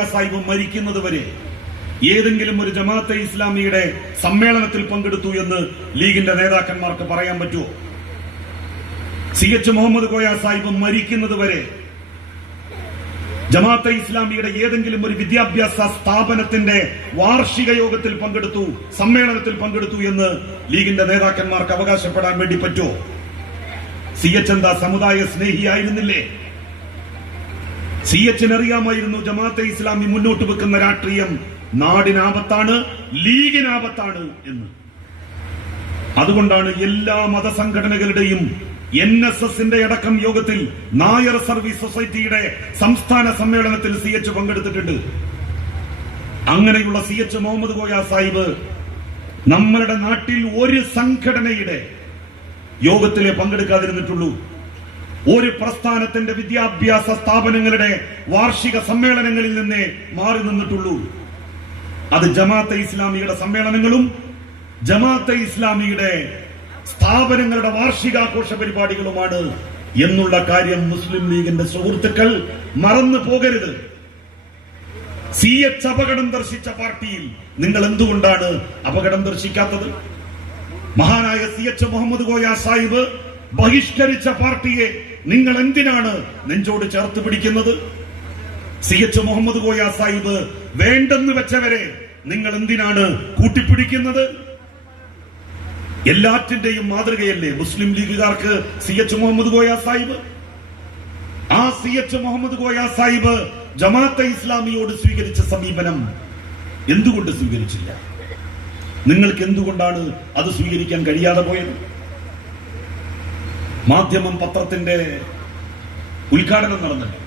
സാഹിബ് മരിക്കുന്നത് വരെ ഏതെങ്കിലും ഒരു ജമാഅത്തെ ഇസ്ലാമിയുടെ സമ്മേളനത്തിൽ പങ്കെടുത്തു എന്ന് ലീഗിന്റെ നേതാക്കന്മാർക്ക് പറയാൻ പറ്റുമോ? CH മുഹമ്മദ് കോയ സാഹിബ് മരിക്കുന്നത് വരെ ജമാഅത്തെ ഇസ്ലാമിയുടെ ഏതെങ്കിലും ഒരു വിദ്യാഭ്യാസ സ്ഥാപനത്തിന്റെ വാർഷിക യോഗത്തിൽ പങ്കെടുത്തു, സമ്മേളനത്തിൽ പങ്കെടുത്തു എന്ന് ലീഗിന്റെ നേതാക്കന്മാർക്ക് അവകാശപ്പെടാൻ വേണ്ടി പറ്റുമോ? CH എന്താ സമുദായ സ്നേഹിയായിരുന്നില്ലേ? CHനറിയാമായിരുന്നു ജമാഅത്തെ ഇസ്ലാമി മുന്നോട്ട് വെക്കുന്ന രാഷ്ട്രീയം നാടിനാപത്താണ്, ലീഗിനാപത്താണ് എന്ന്. അതുകൊണ്ടാണ് എല്ലാ മതസംഘടനകളുടെയും NSSന്റെ അടക്കം യോഗത്തിൽ നായർ സർവീസ് സൊസൈറ്റിയുടെ സംസ്ഥാന സമ്മേളനത്തിൽ CH പങ്കെടുത്തിട്ടുണ്ട്. അങ്ങനെയുള്ള CH മുഹമ്മദ് കോയ സാഹിബ് നമ്മളുടെ നാട്ടിൽ ഒരു സംഘടനയുടെ യോഗത്തിലെ പങ്കെടുക്കാതിരുന്നിട്ടുള്ളൂ. ഒരു പ്രസ്ഥാനത്തിന്റെ വിദ്യാഭ്യാസ സ്ഥാപനങ്ങളുടെ വാർഷിക സമ്മേളനങ്ങളിൽ നിന്നേ മാറി നിന്നിട്ടുള്ളൂ. അത് ജമാഅത്തെ ഇസ്ലാമിയുടെ സമ്മേളനങ്ങളും ജമാഅത്തെ ഇസ്ലാമിയുടെ സ്ഥാപനങ്ങളുടെ വാർഷികാഘോഷ പരിപാടികളുമാണ് എന്നുള്ള കാര്യം മുസ്ലിം ലീഗിന്റെ സുഹൃത്തുക്കൾ മറന്നു പോകരുത്. CH അപകടം ദർശിച്ച പാർട്ടിയിൽ നിങ്ങൾ എന്തുകൊണ്ടാണ് അപകടം ദർശിക്കാത്തത്? മഹാനായ CH മുഹമ്മദ് കോയ സാഹിബ് ബഹിഷ്കരിച്ച പാർട്ടിയെ നിങ്ങൾ എന്തിനാണ് നെഞ്ചോട് ചേർത്ത് പിടിക്കുന്നത്? CH മുഹമ്മദ് കോയ സാഹിബ് വേണ്ടെന്ന് വെച്ചവരെ നിങ്ങൾ എന്തിനാണ് കൂട്ടിപ്പിടിക്കുന്നത്? എല്ലാറ്റിന്റെയും മാതൃകയല്ലേ മുസ്ലിം ലീഗുകാർക്ക് CH മുഹമ്മദ് കോയ സാഹിബ്? ആ CH മുഹമ്മദ് കോയ സാഹിബ് ജമാഅത്തെ ഇസ്ലാമിയോട് സ്വീകരിച്ച സമീപനം എന്തുകൊണ്ട് സ്വീകരിച്ചില്ല? നിങ്ങൾക്ക് എന്തുകൊണ്ടാണ് അത് സ്വീകരിക്കാൻ കഴിയാതെ പോയത്? മാധ്യമം പത്രത്തിന്റെ ഉദ്ഘാടനം നടന്നല്ലോ.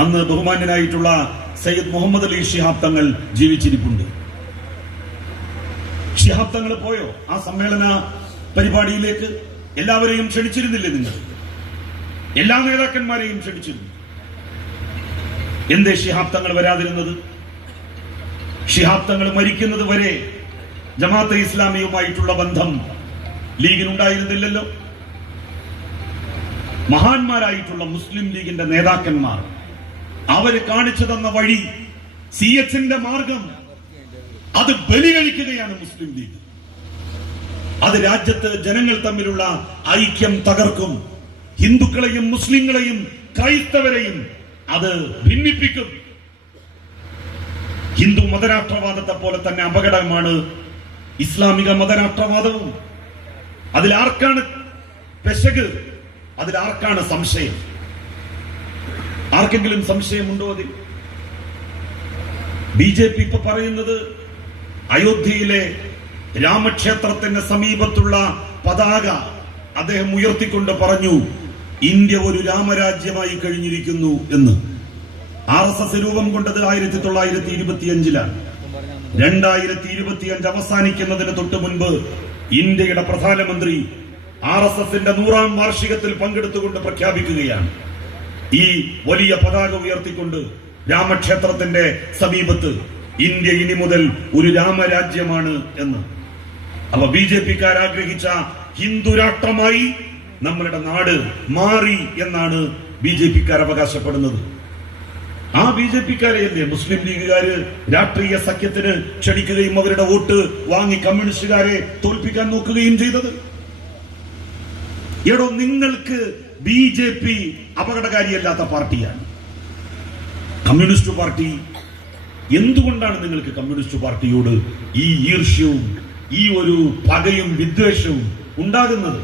അന്ന് ബഹുമാന്യനായിട്ടുള്ള സയ്യിദ് മുഹമ്മദ് അലി ശിഹാബ് തങ്ങൾ ജീവിച്ചിരിപ്പുണ്ട്. ശിഹാബ് തങ്ങൾ പോയോ ആ സമ്മേളന പരിപാടിയിലേക്ക്? എല്ലാവരെയും ക്ഷണിച്ചിരുന്നില്ലേ നിങ്ങൾ? എല്ലാ നേതാക്കന്മാരെയും ക്ഷണിച്ചിരുന്നു. എന്തേ ശിഹാബ് തങ്ങൾ വരാതിരുന്നത്? ശിഹാബ് തങ്ങൾ മരിക്കുന്നത് വരെ ജമാഅത്തെ ഇസ്ലാമിയുമായിട്ടുള്ള ബന്ധം ലീഗിനുണ്ടായിരുന്നില്ലല്ലോ. മഹാന്മാരായിട്ടുള്ള മുസ്ലിം ലീഗിന്റെ നേതാക്കന്മാർ അവര് കാണിച്ചു തന്ന വഴി, CHന്റെ മാർഗം, അത് ബലി കഴിക്കുകയാണ് മുസ്ലിം ലീഗ്. അത് രാജ്യത്ത് ജനങ്ങൾ തമ്മിലുള്ള ഐക്യം തകർക്കും. ഹിന്ദുക്കളെയും മുസ്ലിങ്ങളെയും ക്രൈസ്തവരെയും അത് ഭിന്നിപ്പിക്കും. ഹിന്ദു മതരാഷ്ട്രവാദത്തെ പോലെ തന്നെ അപകടമാണ് ഇസ്ലാമിക മതരാഷ്ട്രവാദവും. അതിലാർക്കാണ് പെശക്? അതിലാർക്കാണ് സംശയം? ആർക്കെങ്കിലും സംശയമുണ്ടോ അതിൽ? BJP ഇപ്പൊ പറയുന്നത് അയോധ്യയിലെ രാമക്ഷേത്രത്തിന് സമീപത്തുള്ള പതാക അദ്ദേഹം ഉയർത്തിക്കൊണ്ട് പറഞ്ഞു, ഇന്ത്യ ഒരു രാമരാജ്യമായി കഴിഞ്ഞിരിക്കുന്നു എന്ന്. RSS രൂപം കൊണ്ടത് 1925-ലാണ്. 2025 അവസാനിക്കുന്നതിന് തൊട്ട് മുൻപ് ഇന്ത്യയുടെ പ്രധാനമന്ത്രി RSSന്റെ 100ാം വാർഷികത്തിൽ പങ്കെടുത്തുകൊണ്ട് പ്രഖ്യാപിക്കുകയാണ്, ഈ വലിയ പതാക ഉയർത്തിക്കൊണ്ട് രാമക്ഷേത്രത്തിന്റെ സമീപത്ത് ഇന്ത്യ ഇനി മുതൽ ഒരു രാമരാജ്യമാണ് എന്ന്. അപ്പൊ BJPക്കാർ ആഗ്രഹിച്ച ഹിന്ദു രാഷ്ട്രമായി നമ്മളുടെ നാട് മാറി എന്നാണ് BJPക്കാർ അവകാശപ്പെടുന്നത്. ആ BJPക്കാരെയല്ലേ മുസ്ലിം ലീഗുകാര് രാഷ്ട്രീയ സഖ്യത്തിന് ക്ഷണിക്കുകയും അവരുടെ വോട്ട് വാങ്ങി കമ്മ്യൂണിസ്റ്റുകാരെ തോൽപ്പിക്കാൻ നോക്കുകയും ചെയ്തത്? എടോ, നിങ്ങൾക്ക് BJP അപകടകാരിയല്ലാത്ത പാർട്ടിയാണ്. കമ്മ്യൂണിസ്റ്റ് പാർട്ടി, എന്തുകൊണ്ടാണ് നിങ്ങൾക്ക് കമ്മ്യൂണിസ്റ്റ് പാർട്ടിയോട് ഈ ഈർഷ്യവും ഈ ഒരു പകയും വിദ്വേഷവും ഉണ്ടാകുന്നത്?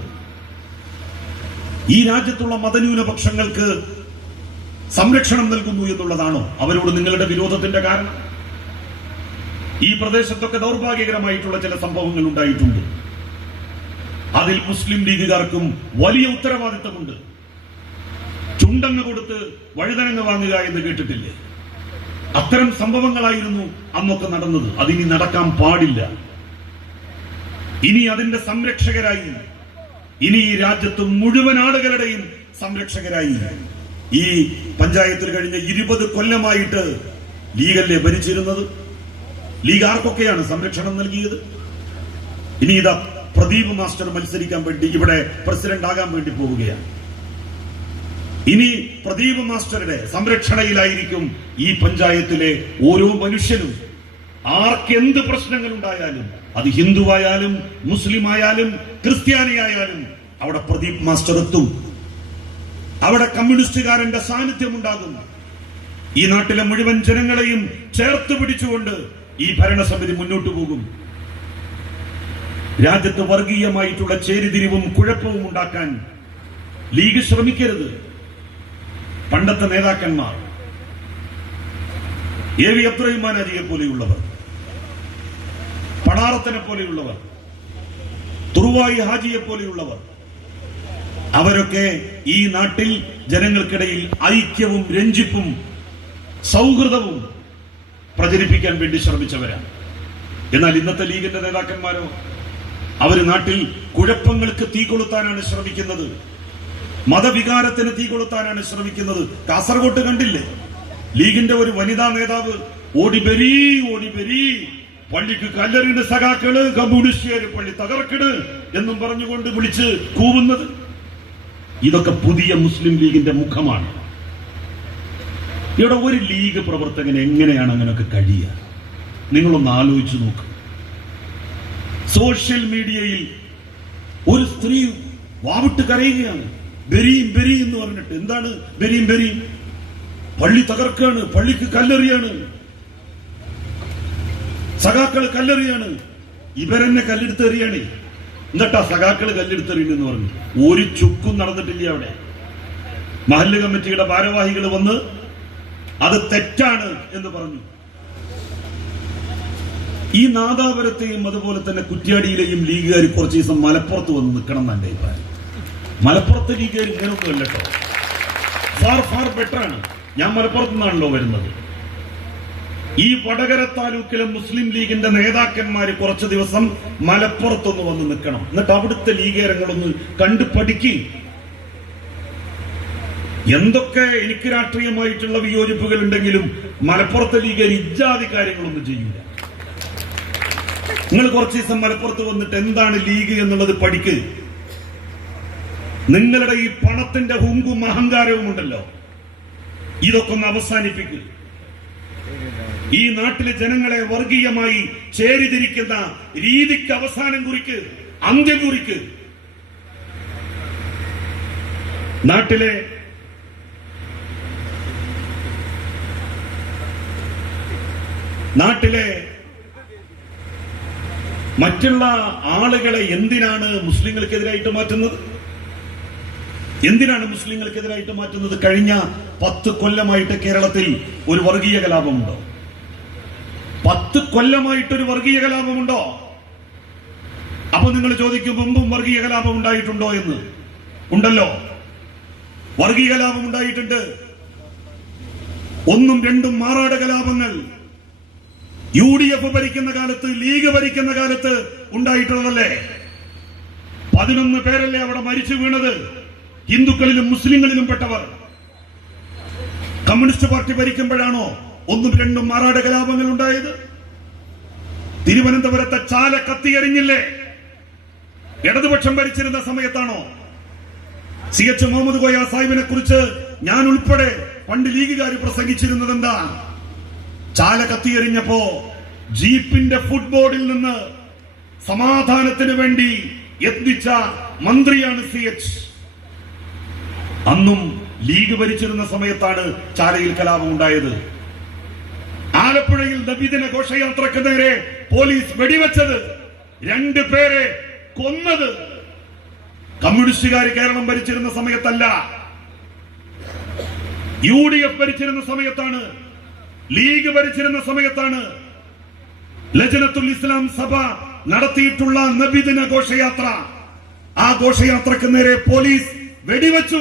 ഈ രാജ്യത്തുള്ള മതന്യൂനപക്ഷങ്ങൾക്ക് സംരക്ഷണം നൽകുന്നു എന്നുള്ളതാണോ അവരോട് നിങ്ങളുടെ വിരോധത്തിന്റെ കാരണം? ഈ പ്രദേശത്തൊക്കെ ദൗർഭാഗ്യകരമായിട്ടുള്ള ചില സംഭവങ്ങൾ ഉണ്ടായിട്ടുണ്ട്. അതിൽ മുസ്ലിം ലീഗുകാർക്കും വലിയ ഉത്തരവാദിത്തമുണ്ട്. ചുണ്ടങ്ങ് കൊടുത്ത് വഴുതനങ്ങ് വാങ്ങുക എന്ന് കേട്ടിട്ടില്ലേ? അത്തരം സംഭവങ്ങളായിരുന്നു അന്നൊക്കെ നടന്നത്. അതിനി നടക്കാൻ പാടില്ല. ഇനി അതിന്റെ സംരക്ഷകരായി, ഇനി ഈ രാജ്യത്ത് മുഴുവൻ ആളുകളുടെയും സംരക്ഷകരായി ഈ പഞ്ചായത്തിൽ കഴിഞ്ഞ 20 കൊല്ലമായിട്ട് ലീഗല്ലേ ഭരിച്ചിരുന്നത്? ലീഗ് ആർക്കൊക്കെയാണ് സംരക്ഷണം നൽകിയത്? ഇനി ഇതാ പ്രദീപ് മാസ്റ്റർ മത്സരിക്കാൻ വേണ്ടി ഇവിടെ പ്രസിഡന്റ് ആകാൻ വേണ്ടി പോവുകയാണ്. ഇനി പ്രദീപ് മാസ്റ്ററുടെ സംരക്ഷണയിലായിരിക്കും ഈ പഞ്ചായത്തിലെ ഓരോ മനുഷ്യനും. ആർക്കെന്ത് പ്രശ്നങ്ങൾ ഉണ്ടായാലും, അത് ഹിന്ദുവായാലും മുസ്ലിം ആയാലും ക്രിസ്ത്യാനിയായാലും, അവിടെ പ്രദീപ് മാസ്റ്റർ എത്തും. അവിടെ കമ്മ്യൂണിസ്റ്റുകാരന്റെ സാന്നിധ്യം ഉണ്ടാകും. ഈ നാട്ടിലെ മുഴുവൻ ജനങ്ങളെയും ചേർത്ത് പിടിച്ചുകൊണ്ട് ഈ ഭരണസമിതി മുന്നോട്ട് പോകും. രാജ്യത്ത് വർഗീയമായിട്ടുള്ള ചേരിതിരിവും കുഴപ്പവും ഉണ്ടാക്കാൻ ലീഗ് ശ്രമിക്കരുത്. പണ്ടത്തെ നേതാക്കന്മാർ, എ.വി. അബ്ദുറഹിമാനാജിയെ പോലെയുള്ളവർ, പടാറത്തിനെ പോലെയുള്ളവർ, തുറുവായി ഹാജിയെ പോലെയുള്ളവർ, അവരൊക്കെ ഈ നാട്ടിൽ ജനങ്ങൾക്കിടയിൽ ഐക്യവും രഞ്ജിപ്പും സൗഹൃദവും പ്രചരിപ്പിക്കാൻ വേണ്ടി ശ്രമിച്ചവരാണ്. എന്നാൽ ഇന്നത്തെ ലീഗിന്റെ നേതാക്കന്മാരോ, അവര് നാട്ടിൽ കുഴപ്പങ്ങൾക്ക് തീ കൊളുത്താനാണ് ശ്രമിക്കുന്നത്, മതവികാരത്തിന് തീ കൊളുത്താനാണ് ശ്രമിക്കുന്നത്. കാസർഗോട്ട് കണ്ടില്ലേ, ലീഗിന്റെ ഒരു വനിതാ നേതാവ് ഓടിബെരി പള്ളിക്ക് കല്ലെറിന് സഖാക്കള്, കമ്മ്യൂണിസ്റ്റുകാര് പള്ളി തകർക്കിട് എന്നും പറഞ്ഞുകൊണ്ട് വിളിച്ച് കൂവുന്നത്. ഇതൊക്കെ പുതിയ മുസ്ലിം ലീഗിന്റെ മുഖമാണ്. ഇവിടെ ഒരു ലീഗ് പ്രവർത്തകന് എങ്ങനെയാണ് അങ്ങനെയൊക്കെ കഴിയുക? നിങ്ങളൊന്ന് ആലോചിച്ചു നോക്ക്. സോഷ്യൽ മീഡിയയിൽ ഒരു സ്ത്രീ വാവിട്ട് കരയുകയാണ്, ബെരിയും ബെരി എന്ന് പറഞ്ഞിട്ട്. എന്താണ് ബെരിയും ബെരിയും? പള്ളി തകർക്കാണ്, പള്ളിക്ക് കല്ലെറിയാണ്, സഖാക്കള് കല്ലെറിയാണ്. ഇവരെന്നെ കല്ലെടുത്തെറിയാണ്. എന്നിട്ടാ സഖാക്കള് കല്ലെടുത്തെറിയുന്നെന്ന് പറഞ്ഞു. ഒരു ചുക്കും നടന്നിട്ടില്ല അവിടെ. മഹല്ല് കമ്മിറ്റിയുടെ ഭാരവാഹികൾ വന്ന് അത് തെറ്റാണ് എന്ന് പറഞ്ഞു. ഈ നാദാപുരത്തെയും അതുപോലെ തന്നെ കുറ്റ്യാടിയിലെയും ലീഗുകാർ കുറച്ച് ദിവസം മലപ്പുറത്ത് വന്ന് നിൽക്കണം എന്ന് എന്റെ അഭിപ്രായം. മലപ്പുറത്തെ ലീഗുകാർ ഇങ്ങനൊന്നും അല്ല കേട്ടോ, ഫാർ ബെറ്റർ ആണ്. ഞാൻ മലപ്പുറത്തു നിന്നാണല്ലോ വരുന്നത്. ഈ വടകര താലൂക്കിലെ മുസ്ലിം ലീഗിന്റെ നേതാക്കന്മാര് കുറച്ചു ദിവസം മലപ്പുറത്തൊന്ന് വന്ന് നിൽക്കണം. എന്നിട്ട് അവിടുത്തെ ലീഗേരങ്ങളൊന്ന് കണ്ടു പഠിക്കും. എന്തൊക്കെ എനിക്ക് രാഷ്ട്രീയമായിട്ടുള്ള വിയോജിപ്പുകൾ ഉണ്ടെങ്കിലും മലപ്പുറത്തെ ലീഗർ ഇജാതി കാര്യങ്ങളൊന്നും ചെയ്യൂല. നിങ്ങൾ കുറച്ച് ദിവസം മലപ്പുറത്ത് വന്നിട്ട് എന്താണ് ലീഗ് എന്നുള്ളത് പഠിക്ക്. നിങ്ങളുടെ ഈ പണത്തിന്റെ ഹുങ്കും അഹങ്കാരവും ഉണ്ടല്ലോ, ഇതൊക്കെ ഒന്ന് അവസാനിപ്പിക്കുക. ഈ നാട്ടിലെ ജനങ്ങളെ വർഗീയമായി ചേരിതിരിക്കുന്ന രീതിക്ക് അവസാനം കുറിക്ക്, അന്ത്യം കുറിക്ക്. നാട്ടിലെ മറ്റുള്ള ആളുകളെ എന്തിനാണ് മുസ്ലിങ്ങൾക്കെതിരായിട്ട് മാറ്റുന്നത്? എന്തിനാണ് മുസ്ലിങ്ങൾക്കെതിരായിട്ട് മാറ്റുന്നത്? കഴിഞ്ഞ 10 കൊല്ലമായിട്ട് കേരളത്തിൽ ഒരു വർഗീയ കലാപമുണ്ടോ? 10 കൊല്ലമായിട്ടൊരു വർഗീയ കലാപമുണ്ടോ? അപ്പൊ നിങ്ങൾ ചോദിക്കും, മുമ്പും വർഗീയ കലാപം ഉണ്ടായിട്ടുണ്ടോ എന്ന്. ഉണ്ടല്ലോ, വർഗീയ കലാപം ഉണ്ടായിട്ടുണ്ട്. 1ഉം 2ഉം മാറാട് കലാപങ്ങൾ UDF ഭരിക്കുന്ന കാലത്ത്, ലീഗ് ഭരിക്കുന്ന കാലത്ത് ഉണ്ടായിട്ടുള്ളതല്ലേ? 11 പേരല്ലേ അവിടെ മരിച്ചു വീണത്, ഹിന്ദുക്കളിലും മുസ്ലിങ്ങളിലും പെട്ടവർ. കമ്മ്യൂണിസ്റ്റ് പാർട്ടി ഭരിക്കുമ്പോഴാണോ 1ഉം 2ഉം മാറാട് കലാപങ്ങൾ ഉണ്ടായത്? തിരുവനന്തപുരത്തെ ചാല കത്തിയെറിഞ്ഞില്ലേ? ഇടതുപക്ഷം ഭരിച്ചിരുന്ന സമയത്താണോ? CH മുഹമ്മദ് കോയ സാഹിബിനെ കുറിച്ച് ഞാൻ ഉൾപ്പെടെ പണ്ട് ലീഗുകാർ പ്രസംഗിച്ചിരുന്നത് എന്താ? ചാല കത്തിയെറിഞ്ഞപ്പോ ജീപ്പിന്റെ ഫുട്ബോർഡിൽ നിന്ന് സമാധാനത്തിന് വേണ്ടി എത്തിച്ച മന്ത്രിയാണ് CH. അന്നും ലീഗ് ഭരിച്ചിരുന്ന സമയത്താണ് ചാലയിൽ കലാപം ഉണ്ടായത്. ആലപ്പുഴയിൽ നബിദിന ഘോഷയാത്രക്ക് നേരെ പോലീസ് വെടിവെച്ചത്, 2 പേരെ കൊന്നത് കമ്മ്യൂണിസ്റ്റുകാർ കേരളം ഭരിച്ചിരുന്ന സമയത്തല്ല, UDF ഭരിച്ചിരുന്ന സമയത്താണ്, ലീഗ് ഭരിച്ചിരുന്ന സമയത്താണ്. ലജനത്തുൽ ഇസ്ലാം സഭ നടത്തിയിട്ടുള്ള നബിദിന ഘോഷയാത്ര, ആ ഘോഷയാത്രക്ക് നേരെ പോലീസ് വെടിവെച്ചു.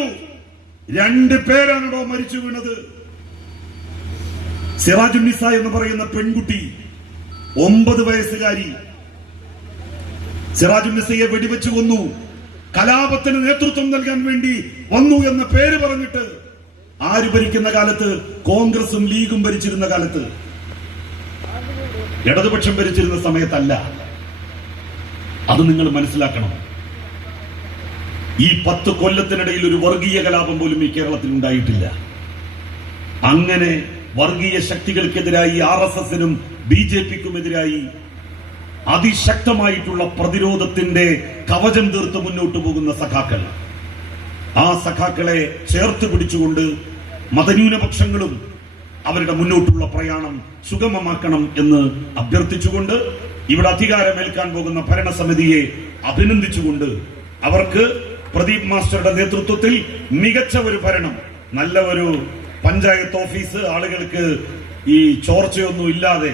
2 പേരാണോ മരിച്ചു വീണത്? സിറാജുന്നിസ എന്ന് പറയുന്ന പെൺകുട്ടി, 9 വയസ്സുകാരി, സിറാജുന്നിസയെ വെടിവെച്ചു കൊന്നു. കലാപത്തിന് നേതൃത്വം നൽകാൻ വേണ്ടി വന്നു എന്ന പേര് പറഞ്ഞിട്ട്. ആര് ഭരിക്കുന്ന കാലത്ത്? കോൺഗ്രസും ലീഗും ഭരിച്ചിരുന്ന കാലത്ത്, ഇടതുപക്ഷം ഭരിച്ചിരുന്ന സമയത്തല്ല. അത് നിങ്ങൾ മനസ്സിലാക്കണം. ഈ 10 കൊല്ലത്തിനിടയിൽ ഒരു വർഗീയ കലാപം പോലും ഈ കേരളത്തിൽ ഉണ്ടായിട്ടില്ല. അങ്ങനെ വർഗീയ ശക്തികൾക്കെതിരായി RSSനും BJPക്കുമെതിരായി അതിശക്തമായിട്ടുള്ള പ്രതിരോധത്തിന്റെ കവചം തീർത്ത് മുന്നോട്ട് പോകുന്ന സഖാക്കൾ, ആ സഖാക്കളെ ചേർത്ത് പിടിച്ചുകൊണ്ട് മതന്യൂനപക്ഷങ്ങളും അവരുടെ മുന്നോട്ടുള്ള പ്രയാണം സുഗമമാക്കണം എന്ന് അഭ്യർത്ഥിച്ചുകൊണ്ട് ഇവിടെ അധികാരമേൽക്കാൻ പോകുന്ന ഭരണസമിതിയെ അഭിനന്ദിച്ചുകൊണ്ട് അവർക്ക് പ്രദീപ് മാസ്റ്ററുടെ നേതൃത്വത്തിൽ മികച്ച ഒരു ഭരണം, നല്ല ഒരു പഞ്ചായത്ത് ഓഫീസ്, ആളുകൾക്ക് ഈ ചോർച്ചയൊന്നും ഇല്ലാതെ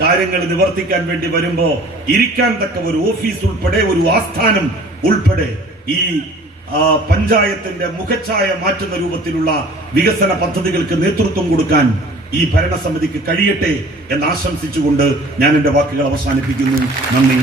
കാര്യങ്ങൾ നിവർത്തിക്കാൻ വേണ്ടി വരുമ്പോ ഇരിക്കാൻ തക്ക ഒരു ഓഫീസ് ഉൾപ്പെടെ, ഒരു ആസ്ഥാനം ഉൾപ്പെടെ ഈ പഞ്ചായത്തിന്റെ മുഖച്ഛായ മാറ്റുന്ന രൂപത്തിലുള്ള വികസന പദ്ധതികൾക്ക് നേതൃത്വം കൊടുക്കാൻ ഈ ഭരണസമിതിക്ക് കഴിയട്ടെ എന്ന് ആശംസിച്ചുകൊണ്ട് ഞാൻ എന്റെ വാക്കുകൾ അവസാനിപ്പിക്കുന്നു. നന്ദി.